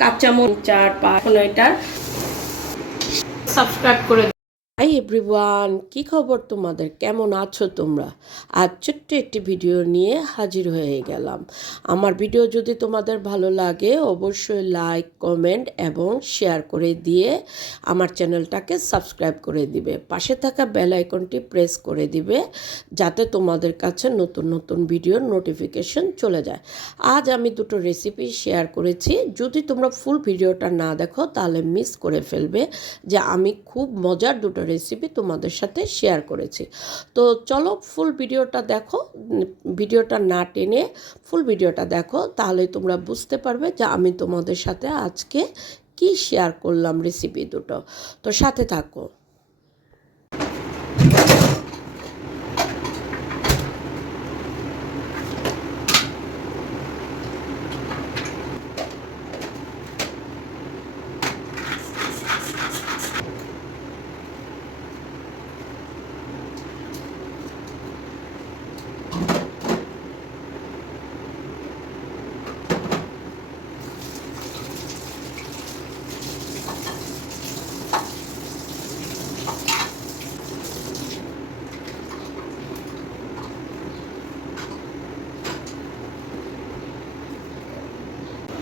কাঁচামরিচ 4-5 এটা সাবস্ক্রাইব করে। হাই এভরিওয়ান, কি খবর তোমাদের? কেমন আছো তোমরা? আজ ছোট্ট একটি ভিডিও নিয়ে হাজির হয়ে গেলাম। আমার ভিডিও যদি তোমাদের ভালো লাগে অবশ্যই লাইক, কমেন্ট এবং শেয়ার করে দিয়ে আমার চ্যানেলটাকে সাবস্ক্রাইব করে দিবে। পাশে থাকা বেল আইকনটি প্রেস করে দিবে যাতে তোমাদের কাছে নতুন নতুন ভিডিওর নোটিফিকেশন চলে যায়। আজ আমি দুটো রেসিপি শেয়ার করেছি। যদি তোমরা ফুল ভিডিওটা না দেখো তাহলে মিস করে ফেলবে যে আমি খুব মজার দুটো রেসিপি তোমাদের সাথে শেয়ার করেছি। তো চলো ফুল ভিডিওটা দেখো, ভিডিওটা না টেনে ফুল ভিডিওটা দেখো, তাহলে তোমরা বুঝতে পারবে যে আমি তোমাদের সাথে আজকে কি শেয়ার করলাম রেসিপি দুটো। তো সাথে থাকো।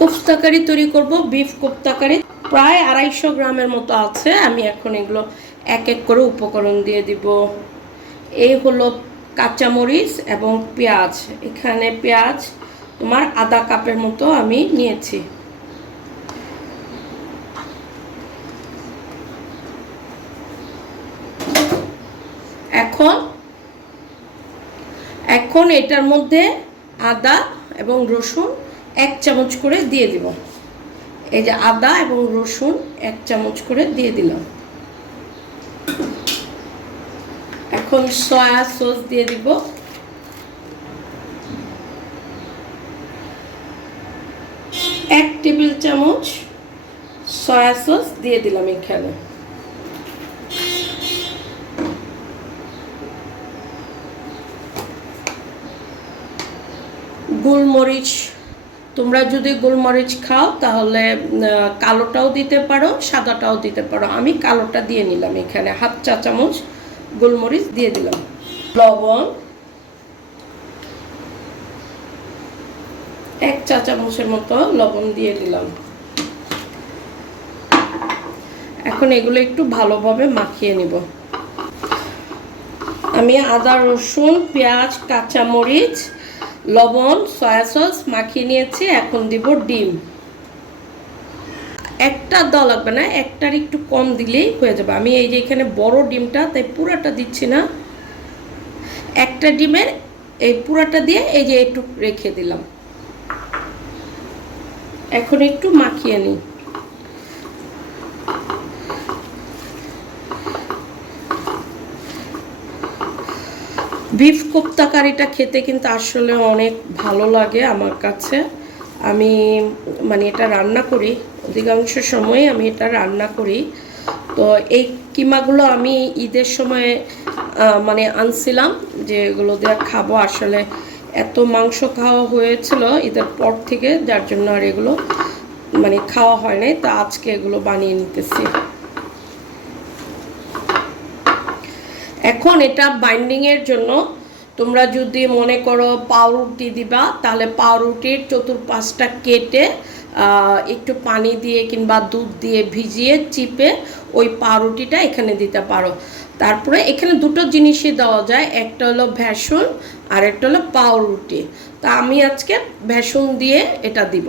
কোফতা কারি তৈরি করব, বিফ কোফতা কারি। প্রায় 250 গ্রামের মতো আছে। আমি এখন এগুলো এক এক করে উপকরণ দিয়ে দিব। এই হলো কাঁচামরিচ এবং পেঁয়াজ। এখানে পেঁয়াজ তোমার আধা কাপের মতো আমি নিয়েছি। এখন এটার মধ্যে আদা এবং রসুন 1 চামচ করে দিয়ে দিব। এই যে আদা এবং রসুন 1 চামচ করে দিয়ে দিলাম। এখন সয়া সস দিয়ে দিব। এক টেবিল চামচ সয়া সস দিয়ে দিলাম এখানে। গোলমরিচ, তোমরা যদি গোলমরিচ খাও তাহলে কালোটাও দিতে পারো, সাদাটাও দিতে পারো। আমি কালোটা দিয়ে নিলাম। এখানে হাফ চা চামচ গোলমরিচ দিয়ে দিলাম। লবণ 1 চা চামচের মতো লবণ দিয়ে দিলাম। এখন এগুলো একটু ভালোভাবে মাখিয়ে নিব। আমি আদা, রসুন, পেঁয়াজ, কাঁচামরিচ, লবণ, সয়া সস মাখিয়ে নিয়েছি। এখন দিব ডিম। একটা দেওয়া লাগবে না, একটার একটু কম দিলেই হয়ে যাবে। আমি এই যে এখানে বড় ডিমটা, তাই পুরাটা দিচ্ছি না। একটা ডিমের এই পুরাটা দিয়ে এই যে একটু রেখে দিলাম। এখন একটু মাখিয়ে নিই। বিফ কোফতা কারিটা খেতে কিন্তু আসলে অনেক ভালো লাগে আমার কাছে। আমি মানে এটা রান্না করি, অধিকাংশ সময় আমি এটা রান্না করি। তো এই কিমাগুলো আমি ঈদের সময় মানে আনছিলাম যে এগুলো দিয়ে খাবো। আসলে এত মাংস খাওয়া হয়েছিল ঈদের পর থেকে, যার জন্য আর এগুলো মানে খাওয়া হয় নাই। তো আজকে এগুলো বানিয়ে নিতেছি। এখন এটা বাইন্ডিংয়ের জন্য তোমরা যদি মনে করো পাউরুটি দিবা, তাহলে পাউরুটির চতুর্পাশটা কেটে একটু পানি দিয়ে কিংবা দুধ দিয়ে ভিজিয়ে চিপে ওই পাউরুটিটা এখানে দিতে পারো। তারপরে এখানে দুটো জিনিসই দেওয়া যায়, একটা হলো ভেষণ আর একটা হলো পাউরুটি। তা আমি আজকে ভেষণ দিয়ে এটা দিব।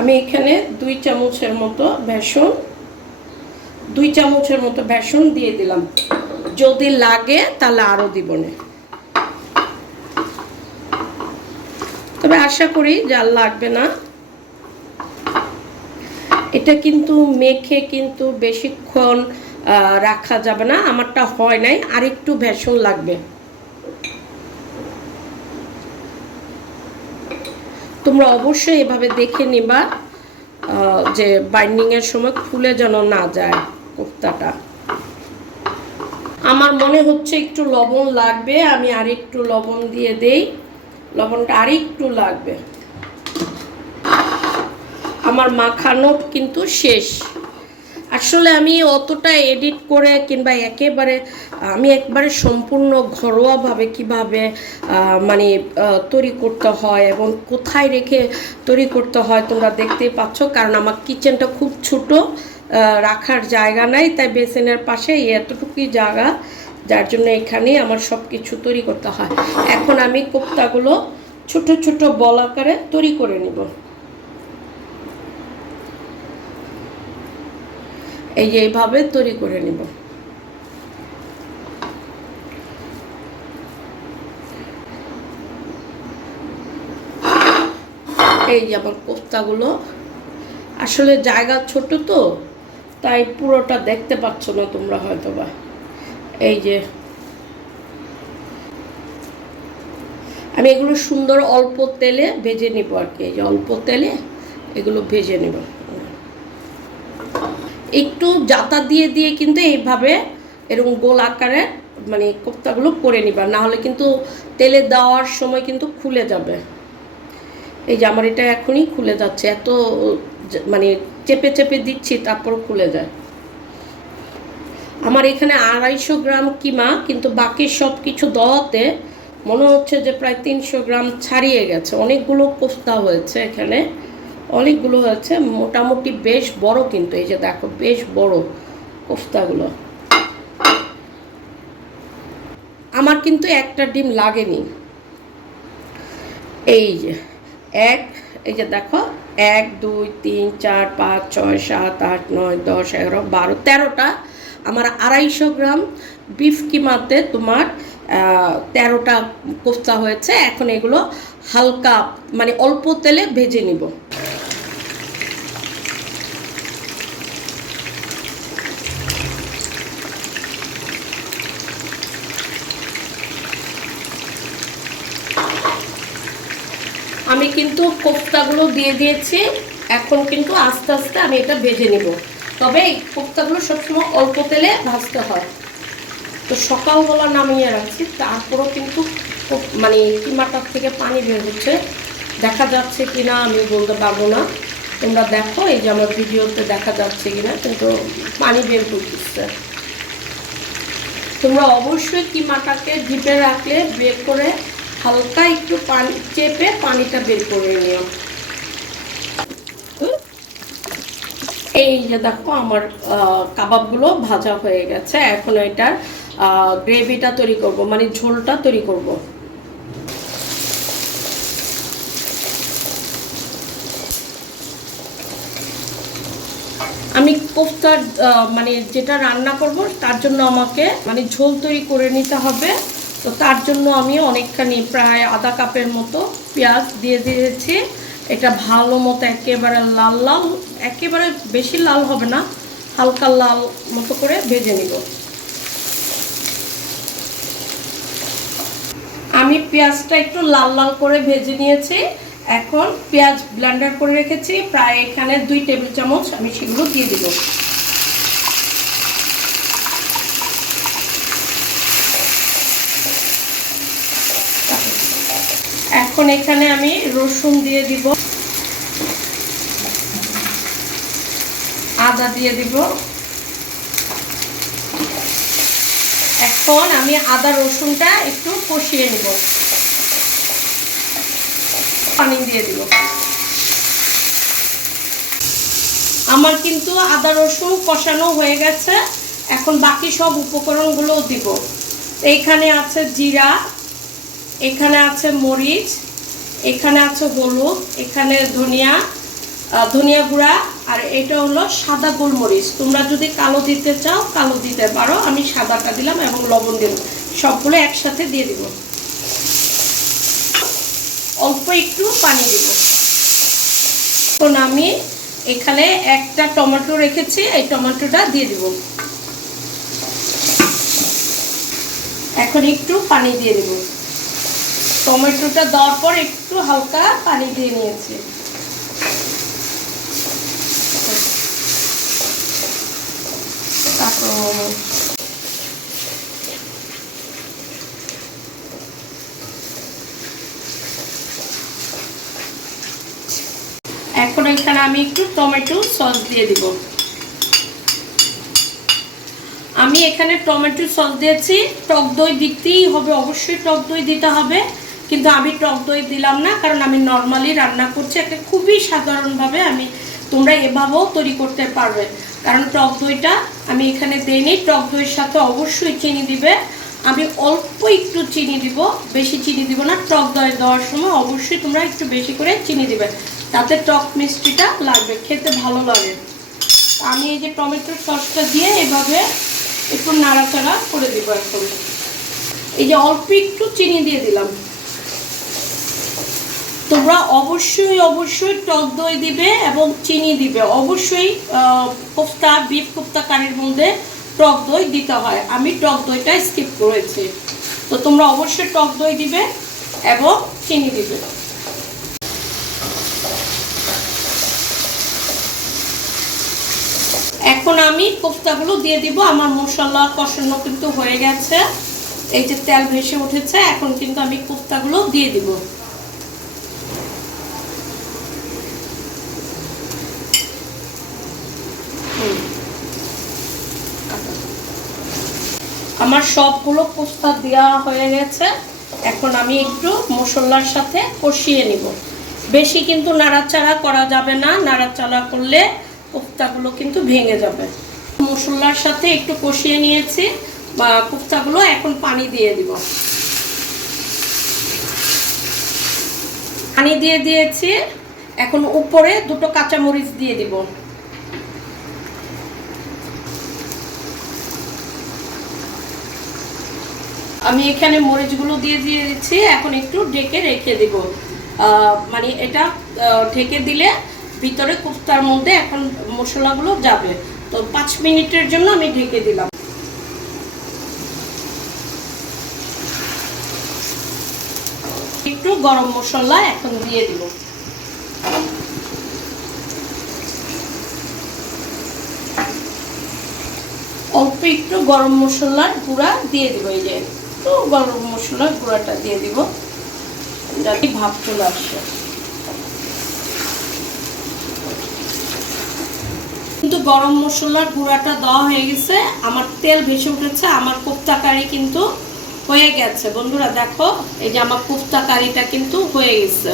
আমি এখানে 2 চামচের মতো বেসন দিয়ে দিলাম। যদি লাগে তাহলে আরো দিব না, তবে আশা করি যে আর লাগবে না। এটা কিন্তু মেখে কিন্তু বেশিক্ষণ রাখা যাবে না। আমারটা হয় নাই, আর একটু বেসন লাগবে। তোমরা অবশ্যই এভাবে দেখে নিবা যে বাইন্ডিংয়ের সময় খুলে যেন না যায় কোফতাটা। আমার মনে হচ্ছে একটু লবণ লাগবে, আমি আর একটু লবণ দিয়ে দেই। লবণটা আর একটু লাগবে। আমার মাখানো কিন্তু শেষ। আসলে আমি অতটা এডিট করে কিংবা আমি একবারে সম্পূর্ণ ঘরোয়াভাবে কিভাবে মানে তৈরি করতে হয় এবং কোথায় রেখে তৈরি করতে হয় তোমরা দেখতেই পাচ্ছ, কারণ আমার কিচেনটা খুব ছোট, রাখার জায়গা নাই, তাই বেসিনের পাশে এতটুকুই জায়গা, যার জন্য এখানেই আমার সব কিছু তৈরি করতে হয়। এখন আমি কোপ্তাগুলো ছোট ছোট বল আকারে তৈরি করে নিব। এই যে এইভাবে তৈরি করে নিব। এই যে আমার কোফতাগুলো, আসলে জায়গা ছোট তো তাই পুরোটা দেখতে পাচ্ছ না তোমরা হয়তো বা। এই যে আমি এগুলো সুন্দর অল্প তেলে ভেজে নিব আর কি। এই যে অল্প তেলে এগুলো ভেজে নিব, একটু জাতা দিয়ে দিয়ে কিন্তু এইভাবে এরকম গোল আকারে মানে কোফতাগুলো করে নিবা, না হলে কিন্তু তেলে দেওয়ার সময় কিন্তু খুলে যাবে। এই যে আমার এটা এখনই খুলে যাচ্ছে, এত মানে চেপে চেপে দিচ্ছি তারপর খুলে যায়। আমার এখানে 250 গ্রাম কিমা, কিন্তু বাকি সব কিছু দেওয়াতে মনে হচ্ছে যে প্রায় 300 গ্রাম ছাড়িয়ে গেছে। অনেকগুলো কোফতা হয়েছে এখানে, অনেকগুলো হয়েছে, মোটামুটি বেশ বড়। কিন্তু এই যে দেখো বেশ বড় কোফতাগুলো। আমার কিন্তু একটা ডিম লাগেনি। এই যে এই যে দেখো 1 2 3 4 5 6 7 8 9 10 11 12 13টা আমার 250 গ্রাম বিফ কিমাতে তোমার 13টা কোফতা হয়েছে। এখন এগুলো হালকা মানে অল্প তেলে ভেজে নিব। আমি কিন্তু কোফতাগুলো দিয়ে দিয়েছি, এখন কিন্তু আস্তে আস্তে আমি এটা ভেজে নিব। তবে এই কোফতাগুলো সবসময় অল্প তেলে ভাজতে হয়। তো সকালবেলা নামিয়ে রাখছি, তারপরও কিন্তু মানে কিমাটার থেকে পানি বের হচ্ছে, দেখা যাচ্ছে কিনা আমি বলতে পারবো না। তোমরা দেখো এই যে আমার ভিডিওতে দেখা যাচ্ছে কিনা, কিন্তু পানি বের করতেছে। তোমরা অবশ্যই কিমাটাকে ডিপে রাখলে বের করে হালকা একটু পানি চেপে পানিটা বের করে নিও। এই যে দেখো আমার কাবাবগুলো ভাজা হয়ে গেছে। এখন এটার গ্রেভিটা তৈরি করব, মানে ঝোলটা তৈরি করব। আমি কোফতার মানে যেটা রান্না করব তার জন্য আমাকে মানে ঝোল তৈরি করে নিতে হবে। তো তার জন্য আমি অনেকখানি প্রায় আধা কাপের মতো পেঁয়াজ দিয়ে দিয়েছি। এটা ভালো মতো একেবারে লাল লাল, একেবারে বেশি লাল হবে না, হালকা লাল মতো করে ভেজে নিব। আমি পেঁয়াজটা একটু লাল লাল করে ভেজে নিয়েছি। এখন পেঁয়াজ ব্লেন্ডার করে রেখেছি প্রায় এখানে 2 টেবিল চামচ, আমি সেগুলো দিয়ে দিব। এখন এখানে আমি রসুন দিয়ে দিব, আদা দিয়ে দিব। এখন আমি আদা রসুনটা একটু কষিয়ে নিব, পানি দিয়ে দিব। আমার কিন্তু আদা রসুন কষানো হয়ে গেছে। এখন বাকি সব উপকরণগুলোও দিব। এইখানে আছে জিরা, এখানে আছে মরিচ, এখানে আছে হলুদ, এখানে ধনিয়া গুঁড়া, আর এটা হলো সাদা গোলমরিচ। তোমরা যদি কালো দিতে চাও কালো দিতে পারো, আমি সাদাটা দিলাম, এবং লবণ দিলাম। সবগুলো একসাথে দিয়ে দিব। অল্প একটু পানি দিব। এখন আমি এখানে একটা টমেটো রেখেছি, এই টমেটোটা দিয়ে দিব। এখন একটু পানি দিয়ে দেব। টমেটোটা দেওয়ার পর একটু হালকা পানি দিয়ে নিয়েছি। তারপর এখন এখানে আমি একটু টমেটো সস দিয়ে দিব। আমি এখানে টমেটো সস দিয়েছি। টক দই দিতেই হবে, অবশ্যই টক দই দিতে হবে, কিন্তু আমি টক দই দিলাম না, কারণ আমি নর্মালি রান্না করছি একটা খুবই সাধারণভাবে। তোমরা এভাবেও তৈরি করতে পারবে, কারণ টক দইটা আমি এখানে দিইনি। টক দইয়ের সাথে অবশ্যই চিনি দিবে। আমি অল্প একটু চিনি দিব, বেশি চিনি দিব না। টক দই দেওয়ার সময় অবশ্যই তোমরা একটু বেশি করে চিনি দিবে, তাতে টক মিষ্টিটা লাগবে, খেতে ভালো লাগে। আমি এই যে টমেটোর সসটা দিয়ে এভাবে একটু নাড়াচাড়া করে দিব। এখন এই যে অল্প একটু চিনি দিয়ে দিলাম। তোমরা অবশ্যই অবশ্যই টক দই দিবে এবং চিনি দিবে অবশ্যই। কোফতা, বিফ কোফতা কারির মধ্যে টক দই দিতে হয়, আমি টক দইটা স্কিপ করেছি। তো তোমরা অবশ্যই টক দই দিবে এবং চিনি দিবে। এখন আমি কোফতাগুলো দিয়ে দিব। আমার মশলা কষানো কিন্তু হয়ে গেছে, এই যে তেল ভেসে উঠেছে। এখন কিন্তু আমি কোফতাগুলো দিয়ে দিব। আমার সবগুলো কোফতা দেওয়া হয়ে গেছে। এখন আমি একটু মশলার সাথে কষিয়ে নিব। বেশি কিন্তু নাড়াচাড়া করা যাবে না, নাড়াচাড়া করলে কোফতাগুলো কিন্তু ভেঙে যাবে। মশলার সাথে একটু কষিয়ে নিয়েছি বা কোফতাগুলো, এখন পানি দিয়ে দিব। পানি দিয়ে দিয়েছি। এখন উপরে দুটো কাঁচামরিচ দিয়ে দিব। আমি এখানে মরিচগুলো দিয়ে দিয়েছি। এখন একটু ঢেকে রেখে দিব। মানে এটা ঢেকে দিলে ভিতরে কোফতার মধ্যে এখন মশলাগুলো যাবে। তো 5 মিনিটের জন্য আমি ঢেকে দিলাম। একটু গরম মশলা এখন দিয়ে দিব। অল্প একটু গরম মশলার গুঁড়া দিয়ে দিব। এই যে একটু গরম মশলার গুঁড়াটা দিয়ে দিব, যাতে ভাব চলে আসে। কিন্তু গরম মশলার গুঁড়াটা দেওয়া হয়ে গেছে, আমার তেল ভেসে উঠেছে, আমার কোফতা কারি কিন্তু হয়ে গেছে। বন্ধুরা দেখো, এই যে আমার কোফতা কারিটা কিন্তু হয়ে গেছে।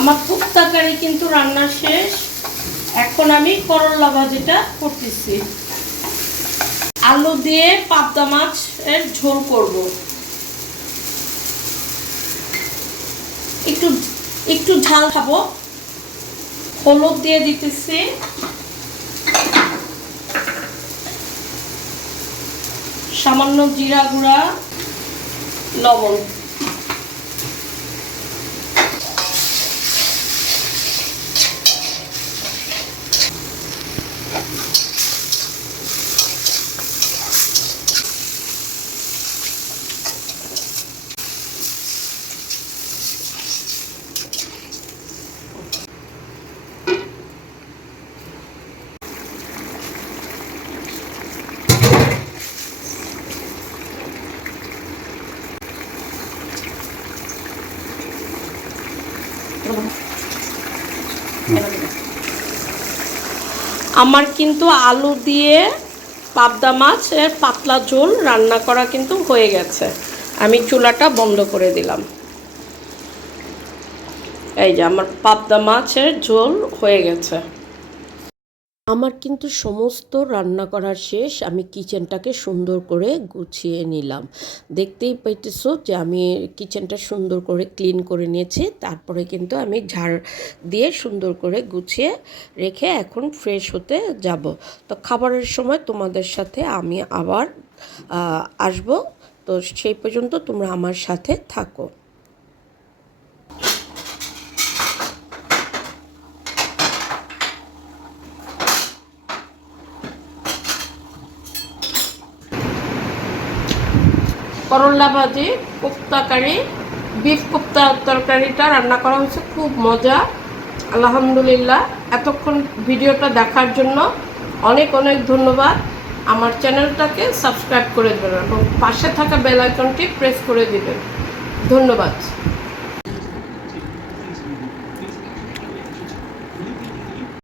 আমার কোফতা কারি কিন্তু রান্না শেষ। এখন আমি করলা ভাজিটা করতেছি। আলু দিয়ে পাবদা মাছের ঝোল করব। একটু একটু ঝাল খাবো। হলুদ দিয়ে দিতেছি, সামান্য জিরা গুঁড়া, লবণ। আমার কিন্তু আলু দিয়ে পাবদা মাছের পাতলা ঝোল রান্না করা কিন্তু হয়ে গেছে। আমি চুলাটা বন্ধ করে দিলাম। এই যে আমার পাবদা মাছের ঝোল হয়ে গেছে। আমার কিন্তু সমস্ত রান্না করা শেষ। আমি কিচেনটাকে সুন্দর করে গুছিয়ে নিলাম। দেখতেই পাইতেছো যে আমি কিচেনটা সুন্দর করে ক্লিন করে নিয়েছি। তারপরে কিন্তু আমি ঝাড় দিয়ে সুন্দর করে গুছিয়ে রেখে এখন ফ্রেশ হতে যাব। তো খাবারের সময় তোমাদের সাথে আমি আবার আসব। তো সেই পর্যন্ত তোমরা আমার সাথে থাকো। করল্লা ভাজি, কোপ্তা কারি, বিফ কোপ্তা তরকারিটা রান্না করা হয়েছে, খুব মজা। আলহামদুলিল্লাহ। এতক্ষণ ভিডিওটা দেখার জন্য অনেক অনেক ধন্যবাদ। আমার চ্যানেলটাকে সাবস্ক্রাইব করে দেবেন এবং পাশে থাকা বেল আইকনটি প্রেস করে দিবেন। ধন্যবাদ।